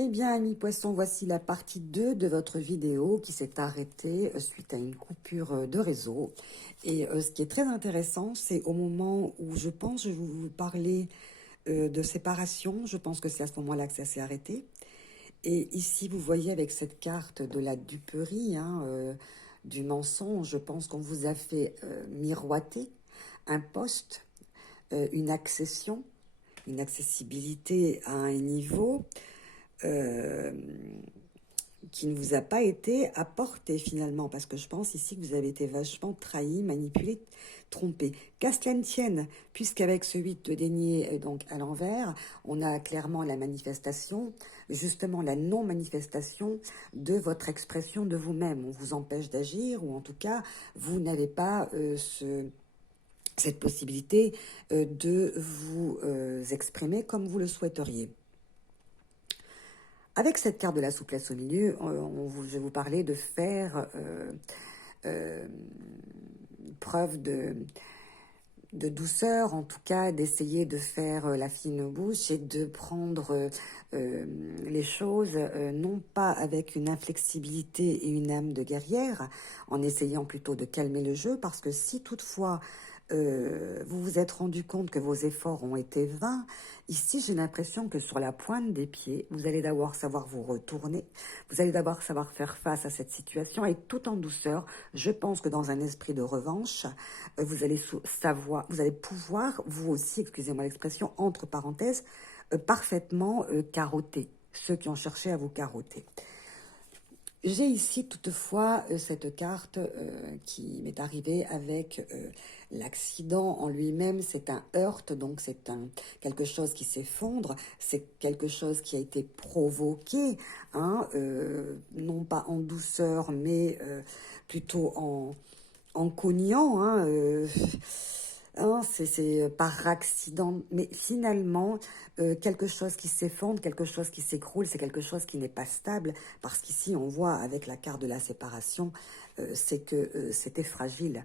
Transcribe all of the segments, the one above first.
Eh bien, amis poissons, voici la partie 2 de votre vidéo qui s'est arrêtée suite à une coupure de réseau. Et ce qui est très intéressant, c'est au moment où je pense, je vais vous parler de séparation. Je pense que c'est à ce moment-là que ça s'est arrêté. Et ici, vous voyez avec cette carte de la duperie, du mensonge, je pense qu'on vous a fait miroiter un poste, une accession, une accessibilité à un niveau euh, qui ne vous a pas été apporté finalement, parce que je pense ici que vous avez été vachement trahi, manipulé, trompé. Qu'à cela ne tienne, puisqu'avec ce 8 de denier donc à l'envers, on a clairement la manifestation, justement la non-manifestation de votre expression de vous-même. On vous empêche d'agir, ou en tout cas, vous n'avez pas cette possibilité de vous exprimer comme vous le souhaiteriez. Avec cette carte de la souplesse au milieu, je vais vous parler de faire preuve de douceur, en tout cas d'essayer de faire la fine bouche et de prendre les choses non pas avec une inflexibilité et une âme de guerrière, en essayant plutôt de calmer le jeu, parce que si toutefois vous vous êtes rendu compte que vos efforts ont été vains, ici j'ai l'impression que sur la pointe des pieds, vous allez d'abord savoir vous retourner, vous allez d'abord savoir faire face à cette situation, et tout en douceur, je pense que dans un esprit de revanche, vous allez savoir, vous allez pouvoir, vous aussi, excusez-moi l'expression, entre parenthèses, parfaitement carotter ceux qui ont cherché à vous carotter. J'ai ici toutefois cette carte qui m'est arrivée avec l'accident en lui-même. C'est un heurt, donc c'est quelque chose qui s'effondre, c'est quelque chose qui a été provoqué, non pas en douceur, mais plutôt en cognant, c'est par accident, mais finalement, quelque chose qui s'effondre, quelque chose qui s'écroule, c'est quelque chose qui n'est pas stable, parce qu'ici, on voit avec la carte de la séparation, c'est que c'était fragile.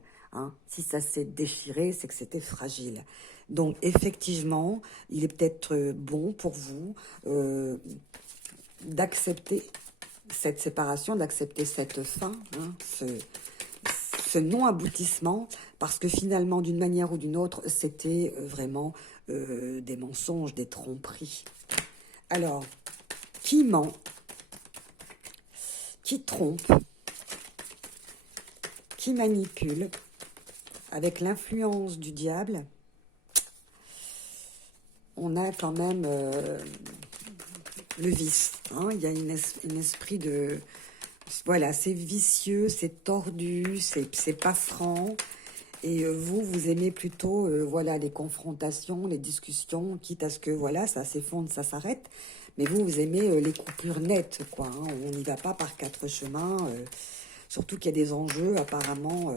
Si ça s'est déchiré, c'est que c'était fragile. Donc, effectivement, il est peut-être bon pour vous d'accepter cette séparation, d'accepter cette fin, ce non-aboutissement, parce que finalement, d'une manière ou d'une autre, c'était vraiment des mensonges, des tromperies. Alors, qui ment, qui trompe, qui manipule, avec l'influence du diable, on a quand même le vice. Il y a un esprit de... Voilà, c'est vicieux, c'est tordu, c'est pas franc. Et vous aimez plutôt voilà, les confrontations, les discussions, quitte à ce que voilà, ça s'effondre, ça s'arrête. Mais vous aimez les coupures nettes, quoi. On n'y va pas par quatre chemins. Surtout qu'il y a des enjeux apparemment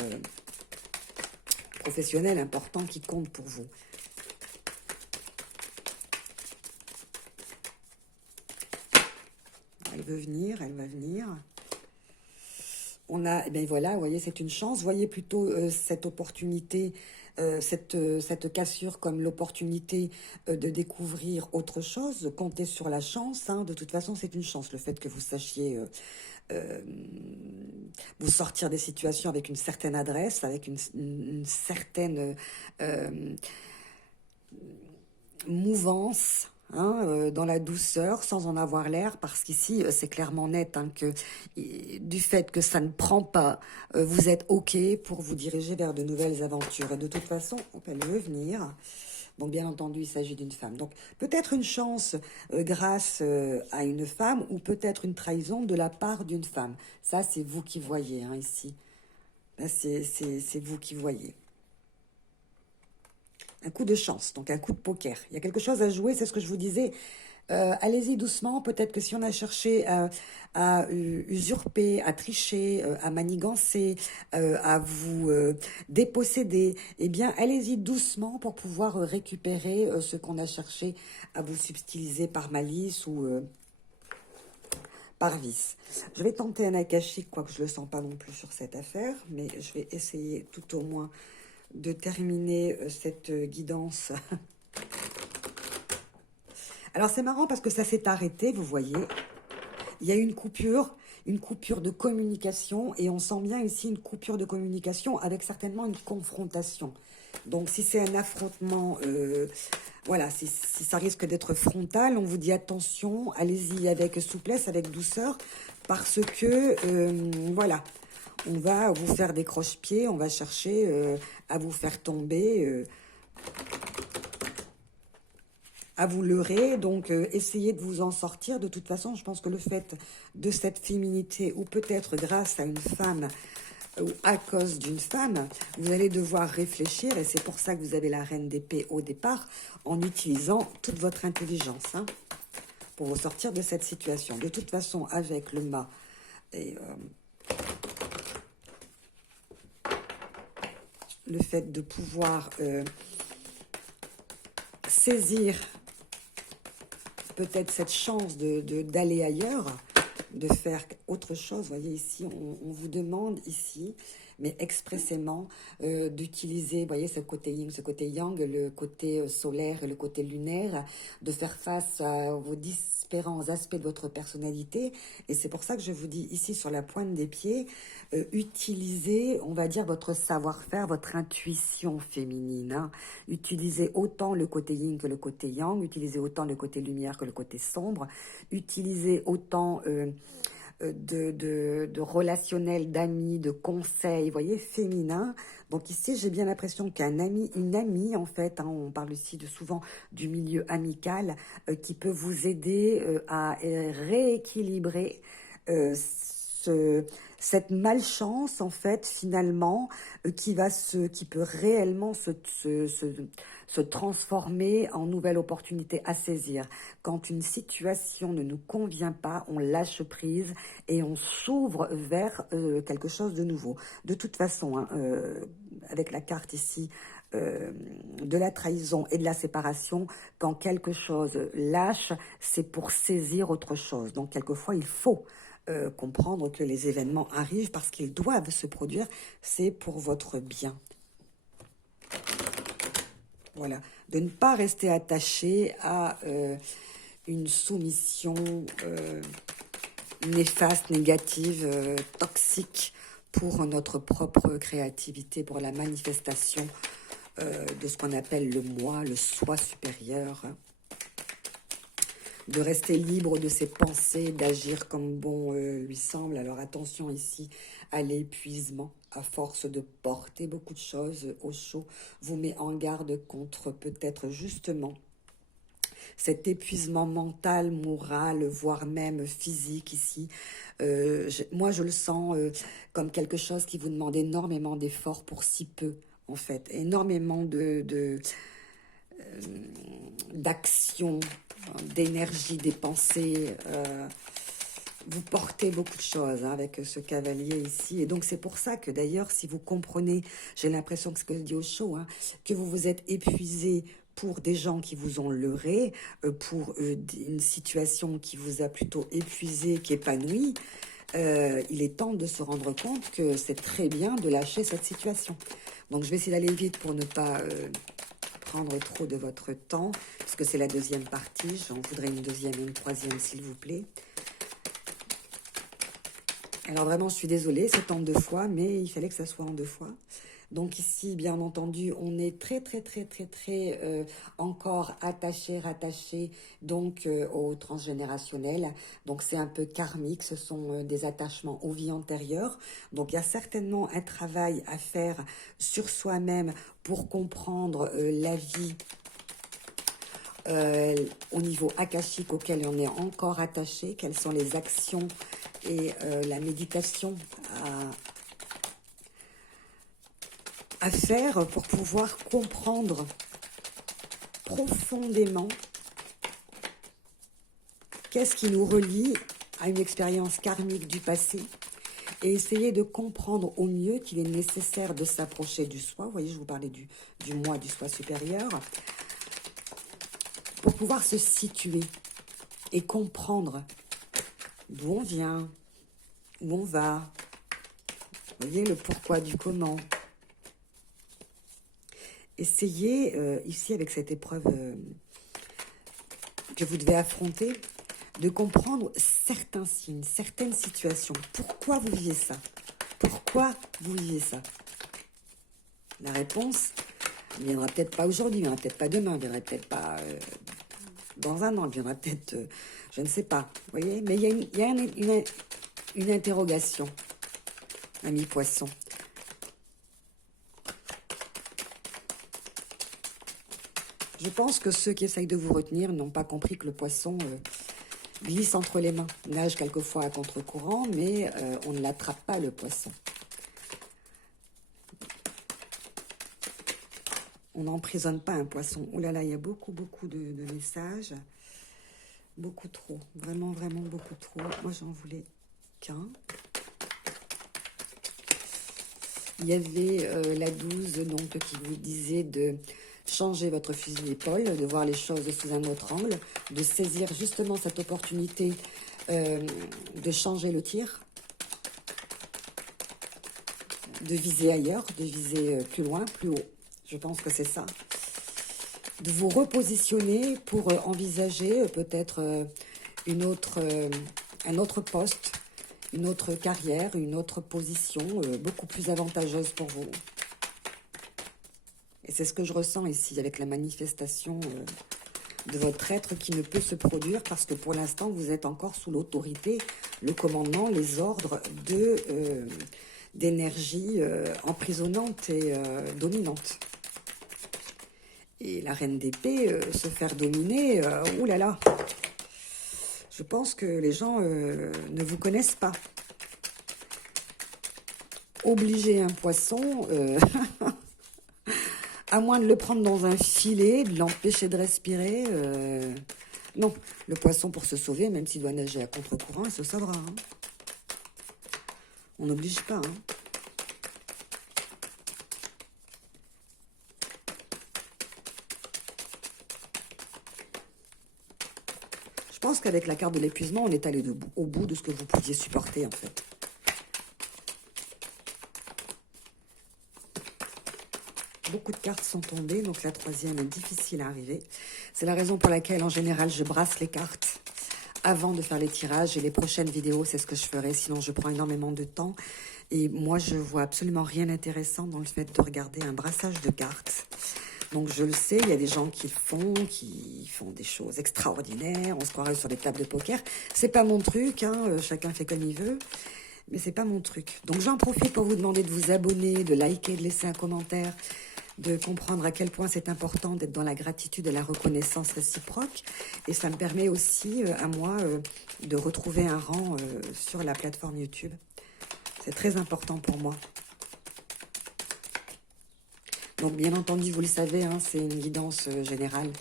professionnels importants qui comptent pour vous. Elle veut venir, elle va venir. On a, eh bien voilà, vous voyez, c'est une chance. Voyez plutôt cette opportunité, cette cassure comme l'opportunité de découvrir autre chose. Comptez sur la chance. De toute façon, c'est une chance, le fait que vous sachiez vous sortir des situations avec une certaine adresse, avec une certaine mouvance, dans la douceur, sans en avoir l'air, parce qu'ici, c'est clairement net que du fait que ça ne prend pas, vous êtes OK pour vous diriger vers de nouvelles aventures. Et de toute façon, elle veut venir. Donc, bien entendu, il s'agit d'une femme. Donc, peut-être une chance grâce à une femme, ou peut-être une trahison de la part d'une femme. Ça, c'est vous qui voyez, ici. Là, c'est vous qui voyez. Un coup de chance, donc un coup de poker. Il y a quelque chose à jouer, c'est ce que je vous disais. Allez-y doucement, peut-être que si on a cherché à usurper, à tricher, à manigancer, à vous déposséder, eh bien, allez-y doucement pour pouvoir récupérer ce qu'on a cherché à vous subtiliser par malice ou par vice. Je vais tenter un akashique, quoique je ne le sens pas non plus sur cette affaire, mais je vais essayer tout au moins de terminer cette guidance. Alors, c'est marrant parce que ça s'est arrêté, vous voyez. Il y a eu une coupure de communication, et on sent bien ici une coupure de communication avec certainement une confrontation. Donc, si c'est un affrontement, voilà, si ça risque d'être frontal, on vous dit attention, allez-y avec souplesse, avec douceur, parce que, voilà, on va vous faire des croche-pieds, on va chercher à vous faire tomber, à vous leurrer, donc essayez de vous en sortir. De toute façon, je pense que le fait de cette féminité, ou peut-être grâce à une femme, ou à cause d'une femme, vous allez devoir réfléchir, et c'est pour ça que vous avez la reine d'épée au départ, en utilisant toute votre intelligence, hein, pour vous sortir de cette situation. De toute façon, avec le mât et le fait de pouvoir saisir peut-être cette chance d'aller ailleurs, de faire autre chose. Vous voyez ici, on vous demande ici, mais expressément, d'utiliser, vous voyez, ce côté yin, ce côté yang, le côté solaire et le côté lunaire, de faire face à vos différents aspects de votre personnalité. Et c'est pour ça que je vous dis ici, sur la pointe des pieds, utilisez, on va dire, votre savoir-faire, votre intuition féminine, hein. Utilisez autant le côté yin que le côté yang, utilisez autant le côté lumière que le côté sombre, utilisez autant de relationnel, d'amis, de conseils, vous voyez, féminin. Donc ici, j'ai bien l'impression qu'un ami, une amie, en fait, hein, on parle ici de souvent du milieu amical, qui peut vous aider à rééquilibrer cette malchance, en fait, finalement, qui peut réellement se transformer en nouvelle opportunité à saisir. Quand une situation ne nous convient pas, on lâche prise et on s'ouvre vers quelque chose de nouveau. De toute façon, hein, avec la carte ici, de la trahison et de la séparation, quand quelque chose lâche, c'est pour saisir autre chose. Donc, quelquefois, il faut comprendre que les événements arrivent parce qu'ils doivent se produire, c'est pour votre bien. Voilà, de ne pas rester attaché à une soumission néfaste, négative, toxique pour notre propre créativité, pour la manifestation de ce qu'on appelle le moi, le soi supérieur. De rester libre de ses pensées, d'agir comme bon lui semble. Alors attention ici à l'épuisement, à force de porter beaucoup de choses au chaud, vous met en garde contre peut-être justement cet épuisement mental, moral, voire même physique ici. Moi, je le sens comme quelque chose qui vous demande énormément d'efforts pour si peu, en fait. Énormément d'action, d'énergie dépensée. Vous portez beaucoup de choses hein, avec ce cavalier ici. Et donc, c'est pour ça que d'ailleurs, si vous comprenez, j'ai l'impression que ce que je dis au show, hein, que vous vous êtes épuisé pour des gens qui vous ont leurré, pour une situation qui vous a plutôt épuisé qu'épanoui, il est temps de se rendre compte que c'est très bien de lâcher cette situation. Donc, je vais essayer d'aller vite pour ne pas prendre trop de votre temps, parce que c'est la deuxième partie. J'en voudrais une deuxième et une troisième, s'il vous plaît. Alors vraiment, je suis désolée, c'est en 2 fois, mais il fallait que ça soit en 2 fois. Donc ici, bien entendu, on est très encore attaché, rattaché donc au transgénérationnel. Donc c'est un peu karmique, ce sont des attachements aux vies antérieures. Donc il y a certainement un travail à faire sur soi-même pour comprendre la vie au niveau akashique auquel on est encore attaché, quelles sont les actions et la méditation à faire pour pouvoir comprendre profondément qu'est-ce qui nous relie à une expérience karmique du passé et essayer de comprendre au mieux qu'il est nécessaire de s'approcher du soi. Vous voyez, je vous parlais du moi, du soi supérieur, pour pouvoir se situer et comprendre d'où on vient, où on va. Vous voyez, le pourquoi du comment. Essayez, ici, avec cette épreuve que vous devez affronter, de comprendre certains signes, certaines situations. Pourquoi vous vivez ça? Pourquoi vous vivez ça? La réponse ne viendra peut-être pas aujourd'hui, ne viendra peut-être pas demain, ne viendra peut-être pas dans un an, ne viendra peut-être, je ne sais pas. Vous voyez? Mais il y a une interrogation, ami poisson. Je pense que ceux qui essayent de vous retenir n'ont pas compris que le poisson glisse entre les mains, nage quelquefois à contre-courant, mais on ne l'attrape pas, le poisson. On n'emprisonne pas un poisson. Oh là là, il y a beaucoup de messages. Beaucoup trop. Vraiment, vraiment beaucoup trop. Moi, j'en voulais qu'un. Il y avait la 12 donc, qui vous disait de changer votre fusil d'épaule, de voir les choses sous un autre angle, de saisir justement cette opportunité de changer le tir, de viser ailleurs, de viser plus loin, plus haut. Je pense que c'est ça. De vous repositionner pour envisager peut-être un autre poste, une autre carrière, une autre position beaucoup plus avantageuse pour vous. Et c'est ce que je ressens ici avec la manifestation de votre être qui ne peut se produire parce que pour l'instant, vous êtes encore sous l'autorité, le commandement, les ordres d'énergie emprisonnante et dominante. Et la reine d'épée, se faire dominer, oulala. Je pense que les gens ne vous connaissent pas. Obliger un poisson, à moins de le prendre dans un filet, de l'empêcher de respirer. Non, le poisson pour se sauver, même s'il doit nager à contre-courant, il se sauvera. Hein. On n'oblige pas. Hein. Je pense qu'avec la carte de l'épuisement, on est allé au bout de ce que vous pouviez supporter, en fait. Beaucoup de cartes sont tombées, donc la troisième est difficile à arriver. C'est la raison pour laquelle, en général, je brasse les cartes avant de faire les tirages. Et les prochaines vidéos, c'est ce que je ferai, sinon je prends énormément de temps. Et moi, je vois absolument rien d'intéressant dans le fait de regarder un brassage de cartes. Donc, je le sais, il y a des gens qui font des choses extraordinaires. On se croirait sur des tables de poker. C'est pas mon truc, hein, chacun fait comme il veut. Mais c'est pas mon truc. Donc, j'en profite pour vous demander de vous abonner, de liker, de laisser un commentaire, de comprendre à quel point c'est important d'être dans la gratitude et la reconnaissance réciproque. Et ça me permet aussi, à moi, de retrouver un rang sur la plateforme YouTube. C'est très important pour moi. Donc, bien entendu, vous le savez, hein, c'est une guidance générale.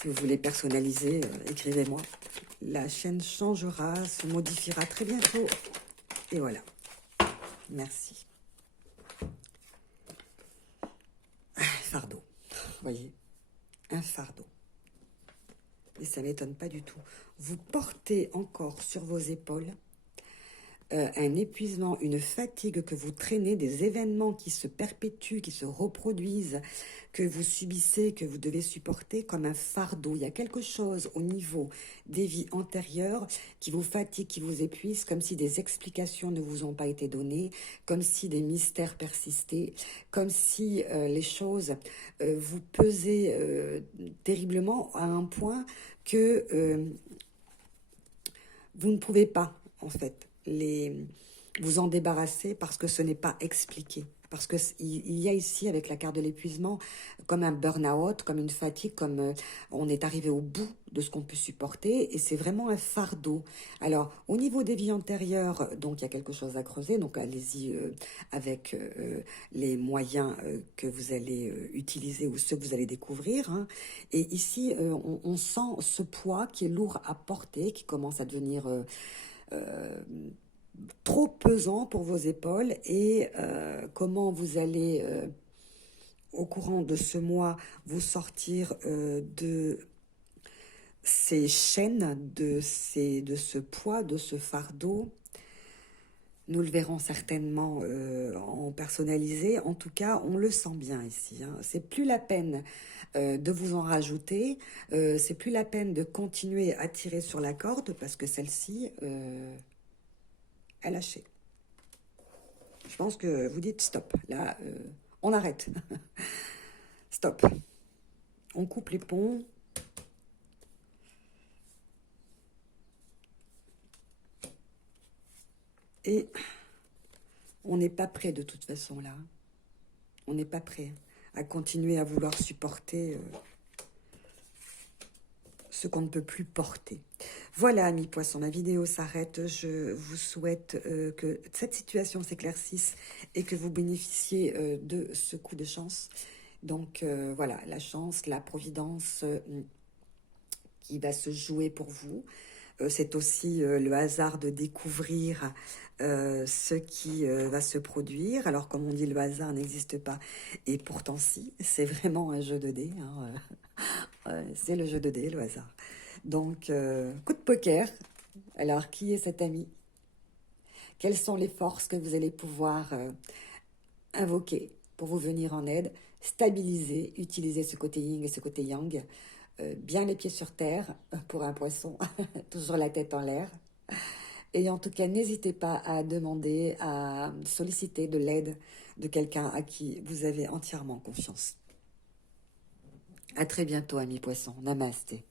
Si vous voulez personnaliser, écrivez-moi. La chaîne changera, se modifiera très bientôt. Et voilà. Merci. Fardeau. Vous voyez, un fardeau. Et ça ne m'étonne pas du tout. Vous portez encore sur vos épaules un épuisement, une fatigue que vous traînez, des événements qui se perpétuent, qui se reproduisent, que vous subissez, que vous devez supporter comme un fardeau. Il y a quelque chose au niveau des vies antérieures qui vous fatigue, qui vous épuise, comme si des explications ne vous ont pas été données, comme si des mystères persistaient, comme si les choses vous pesaient terriblement à un point que vous ne pouvez pas, en fait, vous en débarrasser parce que ce n'est pas expliqué. Parce qu'il y a ici, avec la carte de l'épuisement, comme un burn-out, comme une fatigue, comme on est arrivé au bout de ce qu'on peut supporter, et c'est vraiment un fardeau. Alors, au niveau des vies antérieures, donc il y a quelque chose à creuser, donc allez-y avec les moyens que vous allez utiliser ou ceux que vous allez découvrir. Hein. Et ici, on sent ce poids qui est lourd à porter, qui commence à devenir trop pesant pour vos épaules et comment vous allez au courant de ce mois vous sortir de ces chaînes, de ce poids, de ce fardeau. Nous le verrons certainement en personnalisé. En tout cas, on le sent bien ici. Hein. C'est plus la peine de vous en rajouter. C'est plus la peine de continuer à tirer sur la corde parce que celle-ci a lâché. Je pense que vous dites stop. Là, on arrête. Stop. On coupe les ponts. Et on n'est pas prêt de toute façon là. On n'est pas prêt à continuer à vouloir supporter ce qu'on ne peut plus porter. Voilà, amis poissons, la vidéo s'arrête. Je vous souhaite que cette situation s'éclaircisse et que vous bénéficiez de ce coup de chance. Donc voilà, la chance, la providence qui va se jouer pour vous. C'est aussi le hasard de découvrir ce qui va se produire. Alors, comme on dit, le hasard n'existe pas. Et pourtant, si, c'est vraiment un jeu de dés. Hein. C'est le jeu de dés, le hasard. Donc, coup de poker. Alors, qui est cet ami? Quelles sont les forces que vous allez pouvoir invoquer pour vous venir en aide? Stabiliser, utiliser ce côté yin et ce côté yang. Bien les pieds sur terre pour un poisson, toujours la tête en l'air. Et en tout cas, n'hésitez pas à demander, à solliciter de l'aide de quelqu'un à qui vous avez entièrement confiance. À très bientôt, amis poissons. Namasté.